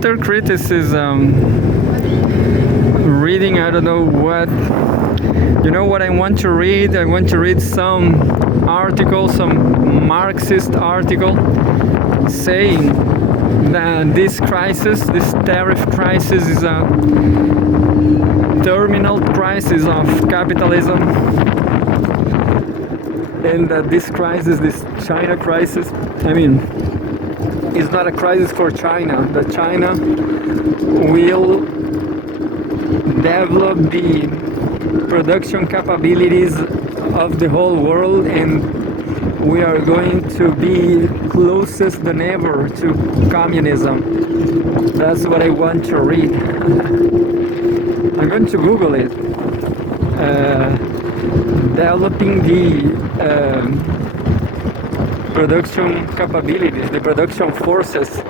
Later criticism, reading, I don't know what. You know what I want to read? I want to read some article, some Marxist article, saying that this crisis, this tariff crisis, is a terminal crisis of capitalism, and that this crisis, this China crisis, I mean, it's not a crisis for China. That China will develop the production capabilities of the whole world, and we are going to be closest than ever to communism. That's what I want to read. I'm going to Google it. Developing the production capabilities, the production forces.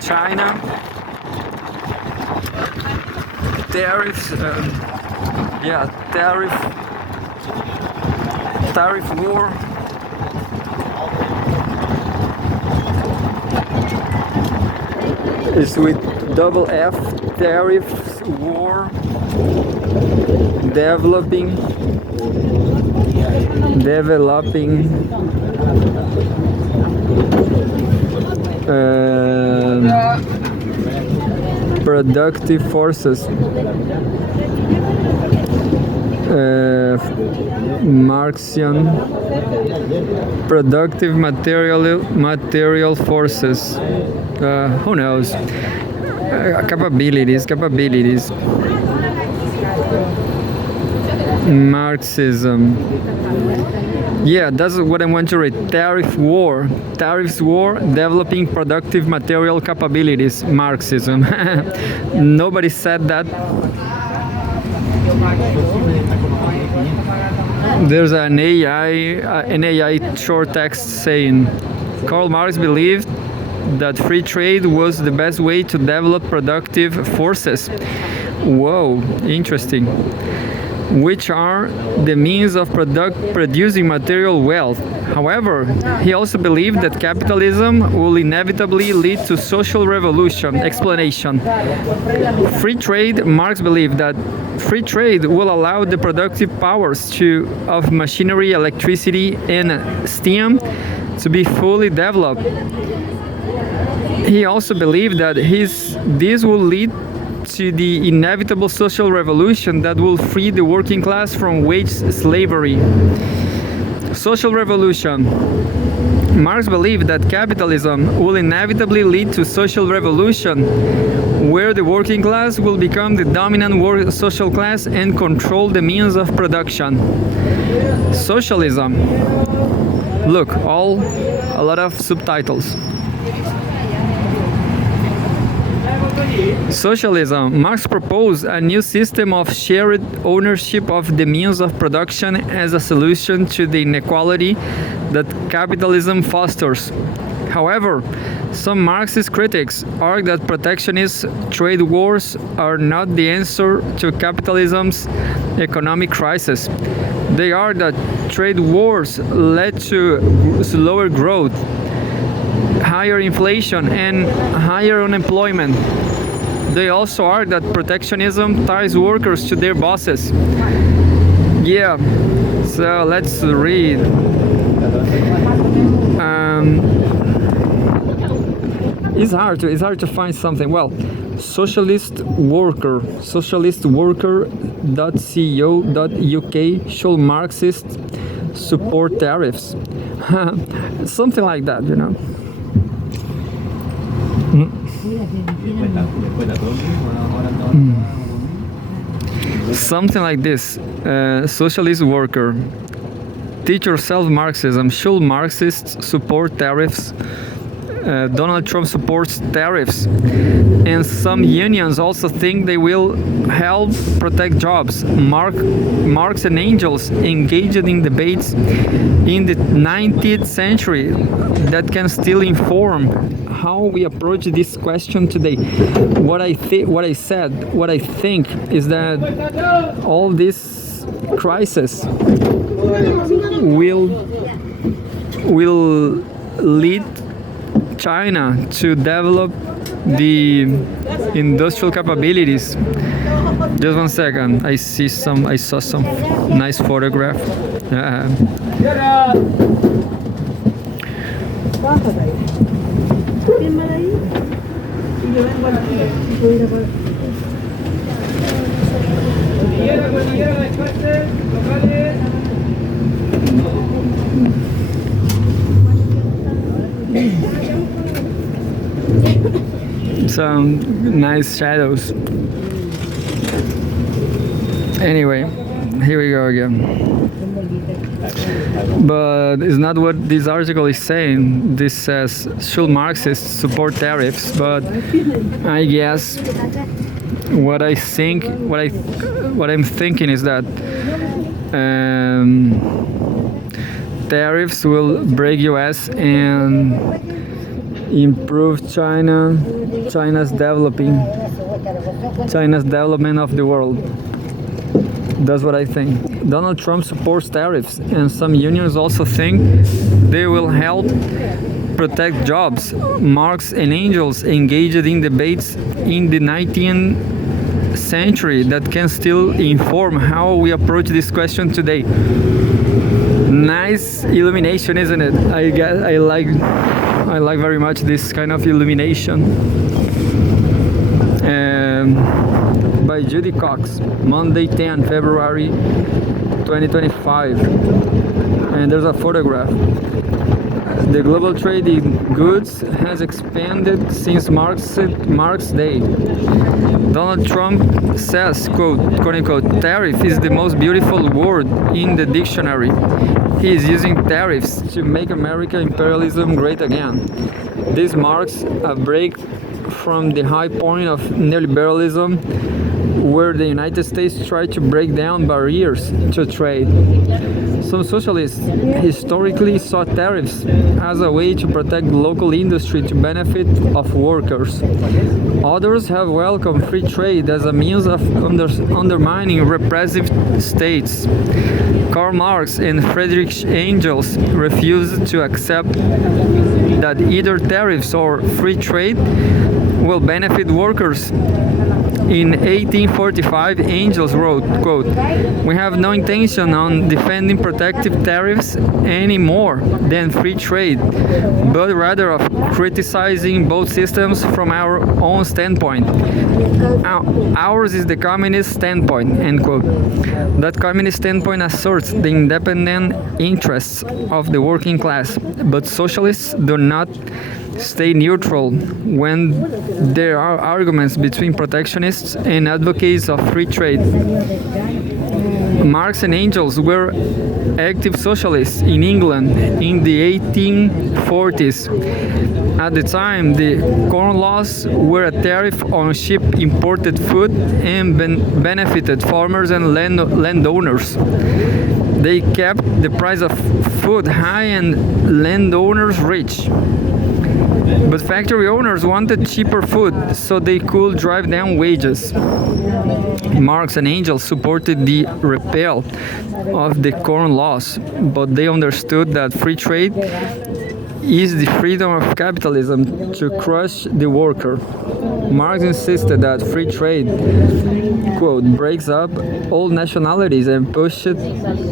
China, tariffs, tariff war. It's with double F, tariffs war, developing productive forces, Marxian productive material forces, who knows, capabilities, Marxism. Yeah, that's what I want to read. Tariffs war, developing productive material capabilities, Marxism. Nobody said that. There's an AI short text saying, Karl Marx believed that free trade was the best way to develop productive forces. Whoa, interesting. Which are the means of producing material wealth. However, he also believed that capitalism will inevitably lead to social revolution. Explanation. Free trade, Marx believed that free trade will allow the productive powers of machinery, electricity, and steam to be fully developed. He also believed that this will lead to the inevitable social revolution that will free the working class from wage slavery. Social revolution. Marx believed that capitalism will inevitably lead to social revolution, where the working class will become the dominant social class and control the means of production. Socialism. Look, a lot of subtitles. Socialism. Marx proposed a new system of shared ownership of the means of production as a solution to the inequality that capitalism fosters. However, some Marxist critics argue that protectionist trade wars are not the answer to capitalism's economic crisis. They argue that trade wars led to slower growth, higher inflation, and higher unemployment. They also argue that protectionism ties workers to their bosses. Yeah, so let's read. It's hard to find something. Well, socialistworker.co.uk should Marxists support tariffs? Something like that, you know. Something like this. Socialist worker. Teach yourself Marxism. Should Marxists support tariffs? Donald Trump supports tariffs, and some unions also think they will help protect jobs. Marx and Engels engaged in debates in the 19th century that can still inform how we approach this question today. What I think is that all this crisis will lead China to develop the industrial capabilities. Just one second. I saw some nice photograph. Some nice shadows. Anyway, here we go again. But it's not what this article is saying. This says, should Marxists support tariffs? But I guess what I'm thinking is that tariffs will break US and improve China's development of the world. That's what I think. Donald Trump supports tariffs, and some unions also think they will help protect jobs. Marx and Engels engaged in debates in the 19th century that can still inform how we approach this question today. Nice illumination, isn't it? I like very much this kind of illumination. By Judy Cox, Monday 10 February 2025. And there's a photograph. The global trade in goods has expanded since Marx's day. Donald Trump says, quote unquote, tariff is the most beautiful word in the dictionary. He is using tariffs to make American imperialism great again. This marks a break from the high point of neoliberalism, where the United States tried to break down barriers to trade. Some socialists historically saw tariffs as a way to protect local industry to benefit of workers. Others have welcomed free trade as a means of undermining repressive states. Karl Marx and Friedrich Engels refused to accept that either tariffs or free trade will benefit workers. In 1845, Engels wrote, quote, we have no intention on defending protective tariffs any more than free trade, but rather of criticizing both systems from our own standpoint. Ours is the communist standpoint, end quote. That communist standpoint asserts the independent interests of the working class, but socialists do not stay neutral when there are arguments between protectionists and advocates of free trade. Marx and Engels were active socialists in England in the 1840s. At the time, the Corn Laws were a tariff on cheap imported food and benefited farmers and landowners. They kept the price of food high and landowners rich. But factory owners wanted cheaper food so they could drive down wages. Marx and Engels supported the repeal of the Corn Laws, but they understood that free trade is the freedom of capitalism to crush the worker. Marx insisted that free trade, quote, breaks up all nationalities and pushes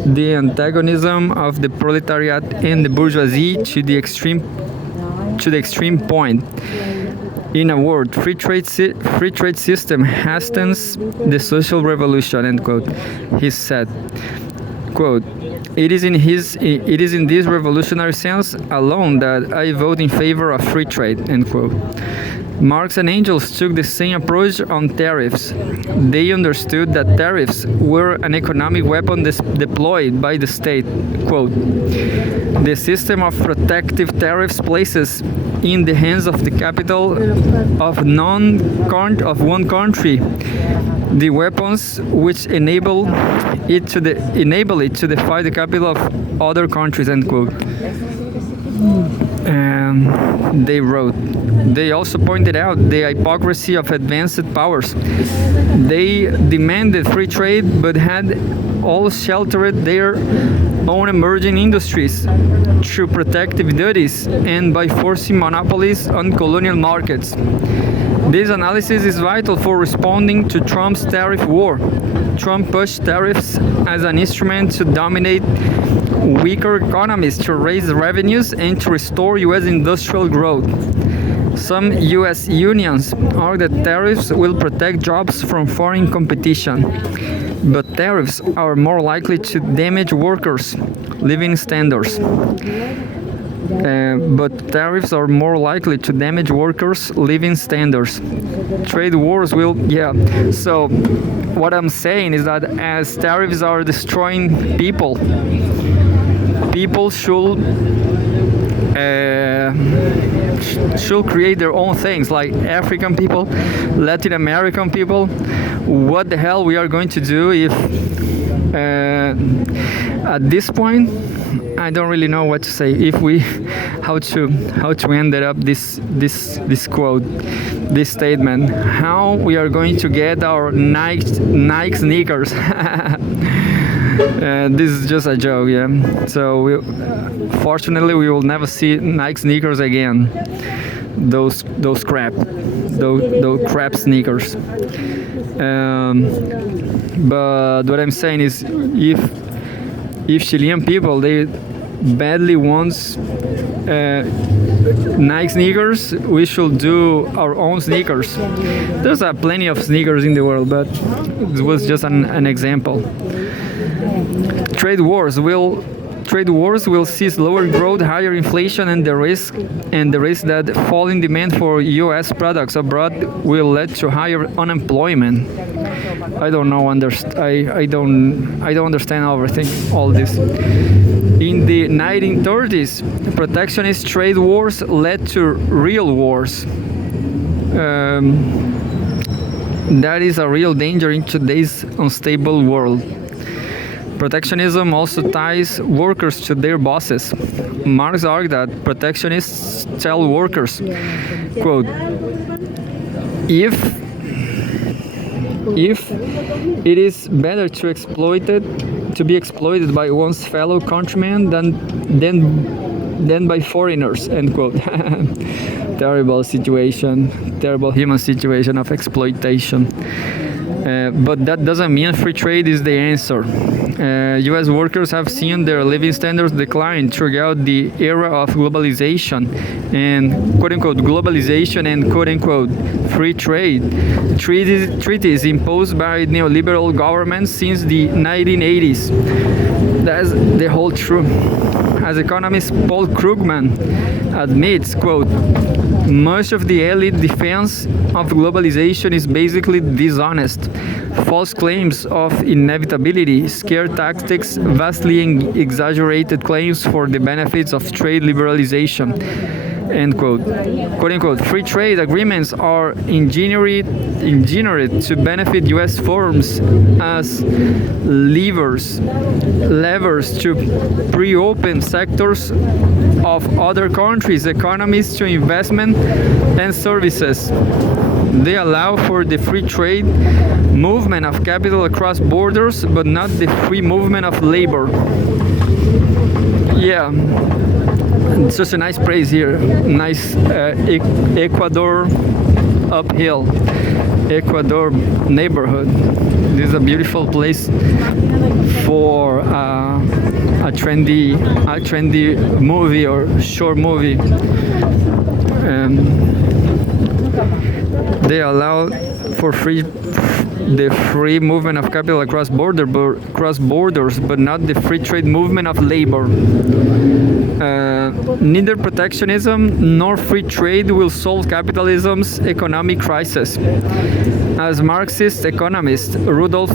the antagonism of the proletariat and the bourgeoisie to the extreme point. In a word, free trade system hastens the social revolution, end quote. He said, quote, it is in this revolutionary sense alone that I vote in favor of free trade, end quote. Marx and Engels took the same approach on tariffs. They understood that tariffs were an economic weapon deployed by the state. Quote, the system of protective tariffs places in the hands of the capital of one country the weapons which enable it to defy the capital of other countries, end quote. And they also pointed out the hypocrisy of advanced powers. They demanded free trade but had all sheltered their own emerging industries through protective duties and by forcing monopolies on colonial markets. This analysis is vital for responding to Trump's tariff war. Trump pushed tariffs as an instrument to dominate weaker economies, to raise revenues, and to restore U.S. industrial growth. Some U.S. unions argue that tariffs will protect jobs from foreign competition, but tariffs are more likely to damage workers' living standards. Trade wars will, So, what I'm saying is that as tariffs are destroying people, people should create their own things, like African people, Latin American people. What the hell we are going to do if at this point I don't really know what to say. How to end up this quote, this statement. How we are going to get our Nike sneakers? This is just a joke, yeah. So fortunately, we will never see Nike sneakers again. Those crap sneakers. But what I'm saying is, if Chilean people they badly wants Nike sneakers, we should do our own sneakers. There's plenty of sneakers in the world, but it was just an example. Trade wars will see slower growth, higher inflation, and the risk that falling demand for U.S. products abroad will lead to higher unemployment. I don't understand all this. In the 1930s, protectionist trade wars led to real wars. That is a real danger in today's unstable world. Protectionism also ties workers to their bosses. Marx argued that protectionists tell workers, quote, if it is better to be exploited by one's fellow countrymen than by foreigners, end quote. Terrible human situation of exploitation. But that doesn't mean free trade is the answer. U.S. workers have seen their living standards decline throughout the era of globalization and quote-unquote globalization and quote-unquote free trade. Treaties imposed by neoliberal governments since the 1980s. That's the whole truth. As economist Paul Krugman admits, quote, much of the elite defense of globalization is basically dishonest. False claims of inevitability, scare tactics, vastly exaggerated claims for the benefits of trade liberalization. End quote. Quote unquote. Free trade agreements are engineered to benefit U.S. firms as levers to pre-open sectors of other countries' economies to investment and services. They allow for the free trade movement of capital across borders, but not the free movement of labor. Yeah. It's just a nice place here. Nice Ecuador uphill. Ecuador neighborhood. This is a beautiful place for a trendy movie or short movie. They allow for the free movement of capital across borders, but not the free trade movement of labor. Neither protectionism nor free trade will solve capitalism's economic crisis. As Marxist economist Rudolf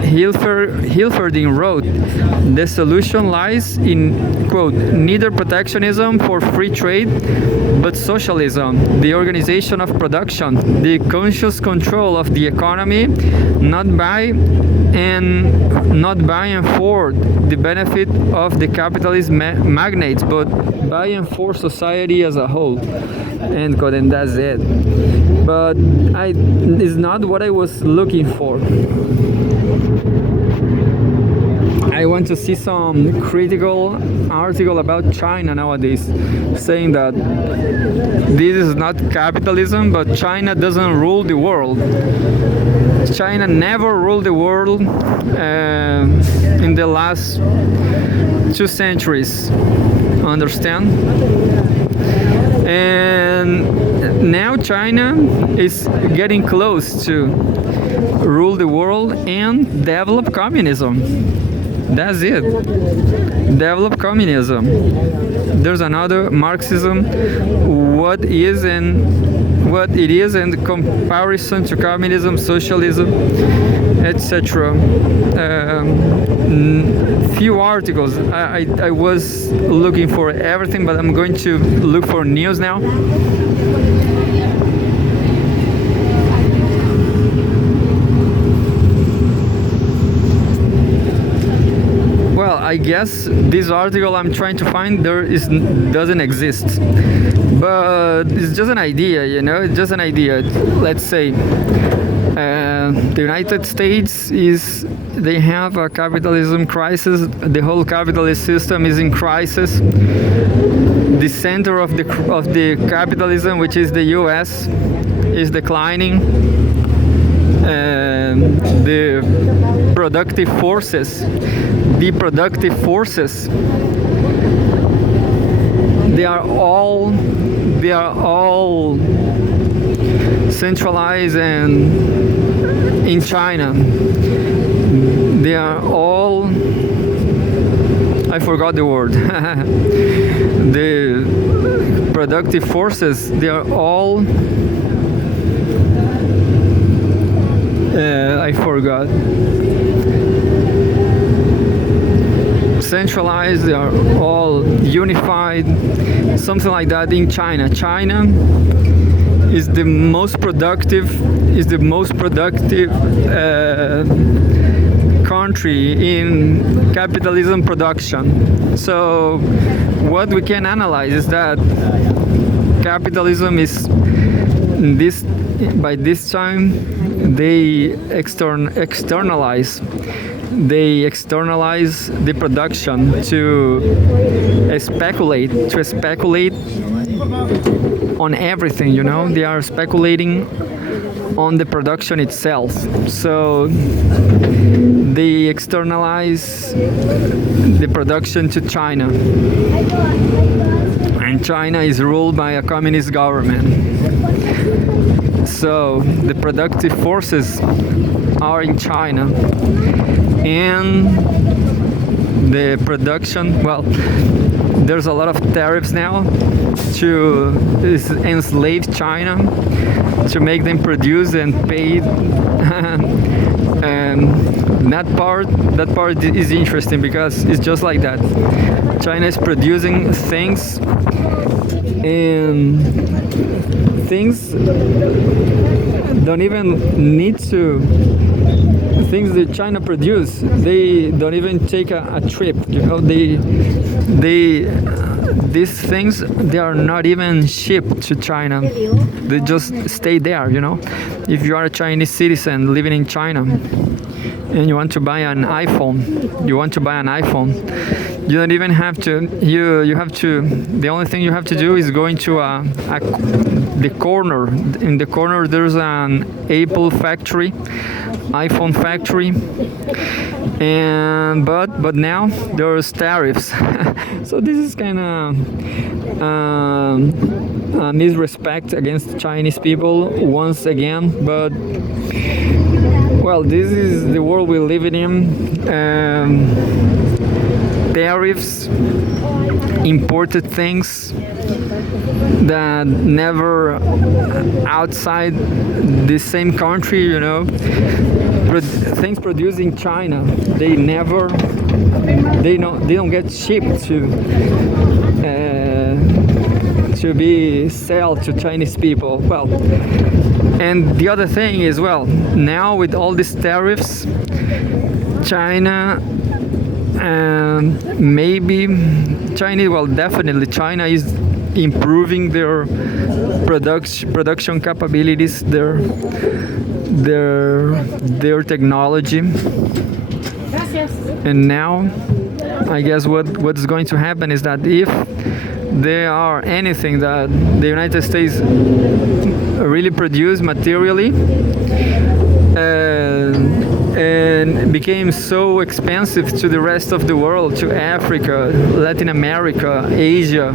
Hilferding wrote, the solution lies in, quote, neither protectionism for free trade, but socialism, the organization of production, the conscious control of the economy, not by and for the benefit of the capitalist magnates, but by and for society as a whole. End quote, and that's it. But it's not what I was looking for. I want to see some critical article about China nowadays, saying that this is not capitalism, but China doesn't rule the world. China never ruled the world in the last 2 centuries. Understand? And now China is getting close to rule the world and develop communism. That's it. Develop communism. There's another Marxism. What is and what it is in comparison to communism, socialism, etc. Few articles. I was looking for everything, but I'm going to look for news now. Well, I guess this article I'm trying to find doesn't exist, but it's just an idea, you know. It's just an idea. Let's say the United States they have a capitalism crisis. The whole capitalist system is in crisis. The center of the capitalism, which is the U.S., is declining. The productive forces, they are all centralized and in China. They are all, I forgot the word. The productive forces, they are all I forgot. Centralized, they are all unified, something like that in China. China is the most productive country in capitalism production. So what we can analyze is that capitalism is by this time they externalize the production to speculate on everything, you know. They are speculating on the production itself. So they externalize the production to China, and China is ruled by a communist government. So the productive forces are in China, and the production, well, there's a lot of tariffs now to enslave China, to make them produce and pay. And that part is interesting because it's just like that. China is producing things, and things don't even need to. Things that China produce, they don't even take a trip. You know, these things, they are not even shipped to China. They just stay there. You know, if you are a Chinese citizen living in China and you want to buy an iPhone, you don't even have to. You have to. The only thing you have to do is go into the corner. In the corner, there's an Apple factory, iPhone factory, and but now there's tariffs. So this is kind of misrespect against Chinese people once again. But well, this is the world we live in. Tariffs, imported things that never outside the same country, you know. Things produced in China, they don't get shipped to be sold to Chinese people. Well, and the other thing is, well, now with all these tariffs, China definitely China is improving their production capabilities, their technology. And now, I guess what's going to happen is that if there are anything that the United States really produce materially, and became so expensive to the rest of the world, to Africa, Latin America, Asia,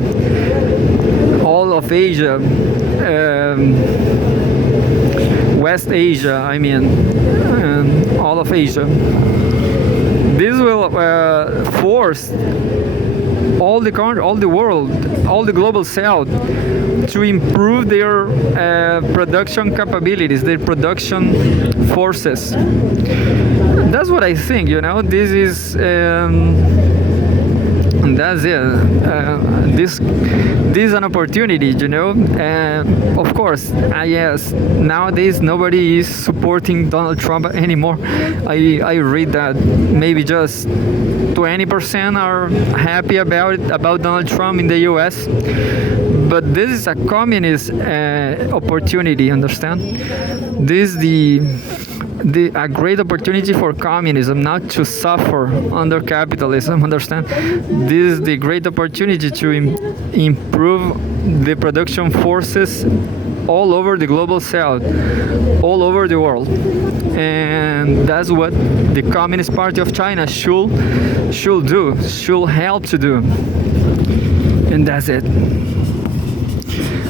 all of Asia, West Asia, I mean, all of Asia. This will force all the world, all the global south to improve their production capabilities, their production forces. That's what I think, This is, that's it. This is an opportunity, Of course, yes, nowadays nobody is supporting Donald Trump anymore. I read that maybe just 20% are happy about Donald Trump in the U.S. But this is a communist opportunity. Understand? This is a great opportunity for communism, not to suffer under capitalism. Understand? This is the great opportunity to improve the production forces all over the global south, all over the world. And that's what the Communist Party of China should do, should help to do. And that's it.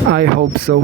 I hope so.